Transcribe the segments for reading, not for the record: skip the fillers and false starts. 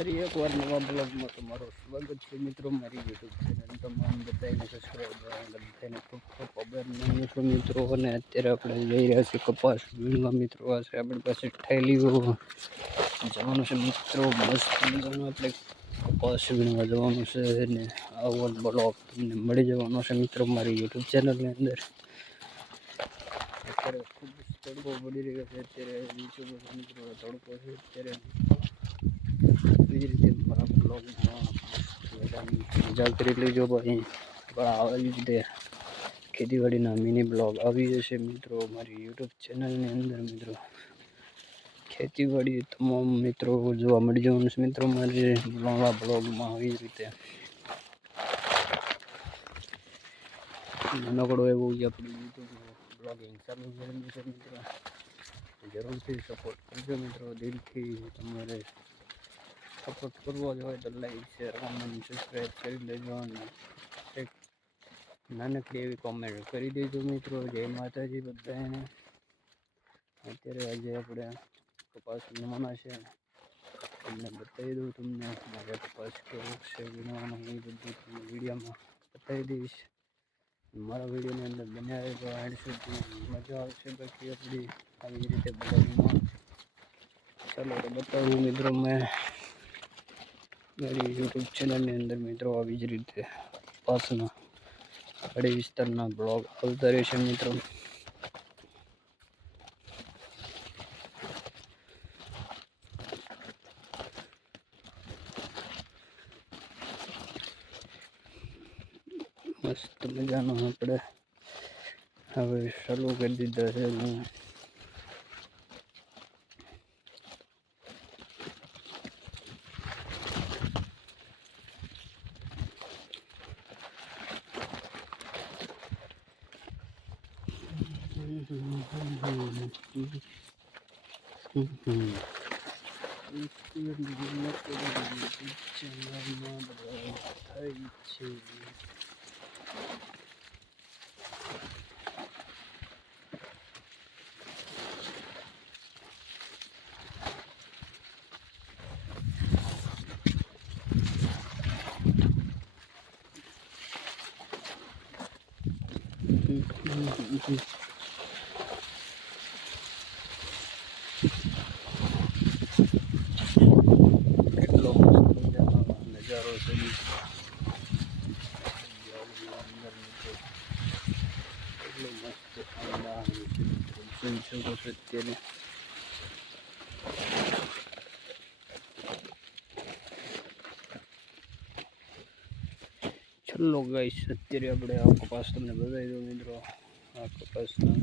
ફરી એકવાર નવા બ્લોગમાં તમારું સ્વાગત છે મિત્રો. મારી યુટ્યુબ ચેનલ તમામ બધાને સબસ્ક્રાઈબ બધાને ખૂબ ખૂબ આભાર છો મિત્રો. અને અત્યારે આપણે જઈ રહ્યા છીએ કપાસ વીણવા મિત્રો. આ છે આપણી પાસે ઠેલીઓ જવાનું છે મિત્રો. મસ્ત મજાનું આપણે કપાસ વીણવા જવાનું છે ને આવો બ્લોગ તમને મળી જવાનો છે મિત્રો મારી યુટ્યુબ ચેનલની અંદર. અત્યારે ખૂબ તડકો પડી રહ્યો છે. અત્યારે મિત્રો તડકો છે અત્યારે. એવી રીતે મારા બ્લોગમાં મજા કરી લેજો ભાઈ. આવી રીતે ખેતીવાડીના મિની બ્લોગ આવી જશે મિત્રો મારી યુટ્યુબ ચેનલની અંદર મિત્રો. ખેતીવાડી તમામ મિત્રો જોવા મળી જવાનું છે મિત્રો મારી નવા બ્લોગમાં. આવી રીતે નાનકડો એવું જ આપણી યુટ્યુબ બ્લોગિંગ ચાલુ કરેલું છે મિત્રો. જરૂરથી સપોર્ટ કરજો મિત્રો. દિલથી તમારે સપોર્ટ કરવો જ હોય તો લાઈક શેર કોમેન્ટ સબસ્ક્રાઈબ કરી લેજો અને એક નાનકડી એવી કોમેન્ટ કરી દેજો મિત્રો. જય માતાજી બધાને. અત્યારે આજે આપણે કપાસ વીણવાના છે. તમને બતાવી દઉં તમને મારે કપાસ કેવો છે વીણવાનો એ બધું તમને વિડીયોમાં બતાવી દઈશ. મારા વિડીયોની અંદર બન્યા રહે તો એન્ડ સુધી મજા આવશે. બાકી આપણી આવી રીતે બ્લોગમાં ચાલો તો બતાવું મિત્રો. મેં મારી યુટ્યુબ ચેનલની અંદર મિત્રો આવી જ રીતે કપાસના પહાડી વિસ્તારના બ્લોગ આવતા રહેશે મિત્રો. મસ્ત મજાનો આપણે હવે ચાલુ કરી દીધા છે. કેટલો મસ્ત મજાનો નજારો છે કેટલો મસ્ત શાનદાર જોઈ શકો છો અત્યારે. ચલો ગાઈસ અત્યારે આપણે આ કપાસ તમને બતાવી દો મિત્રો. આ કપાસના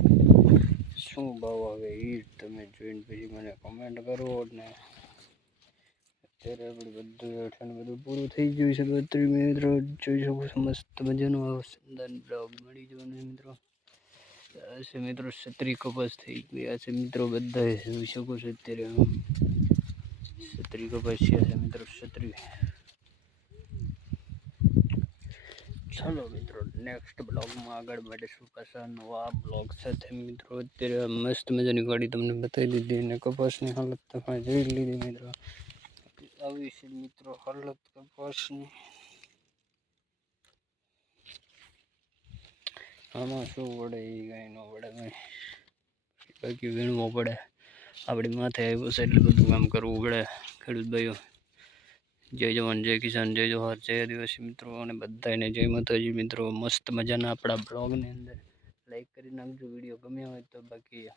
શું ભાવ આવે એ તમે જોઈને પછી મને કમેન્ટ કરો. અને અત્યારે આપણે બધું હેઠળ બધું પૂરું થઈ ગયું છે. બધું મિત્રો જોઈ શકો છો. મસ્ત મજાનો સુંદર બ્લોગ મળી જવાનો મિત્રો. આ છે મિત્રો છત્રી કપાસ થઈ ગયા છે મિત્રો. બધા જોઈ શકો છો અત્યારે છત્રી કપાસ છે મિત્રો. છત્રી ચાલો મિત્રો નેક્સ્ટ બ્લોગમાં આગળ મળીશું પાછા નવા બ્લોગ સાથે મિત્રો. અત્યારે મસ્ત મજાની ગાડી તમને બતાવી દીધી અને કપાસની હાલત તમે જોઈ લીધી મિત્રો. આવી છે મિત્રો હાલત કપાસની. આમાં શું પડે એ કાંઈ ન પડે કાંઈ. બાકી વીણવો પડે. આપણી માથે આવ્યું છે એટલે બધું કામ કરવું પડે ખેડૂત ભાઈઓ. જય જવાન જય કિસાન જય જોહાર જય આદિવાસી મિત્રો. અને બધાને જય માતાજી મિત્રો. મસ્ત મજાના આપણા બ્લોગની અંદર લાઈક કરી નાખજો વિડીયો ગમ્યા હોય તો. બાકી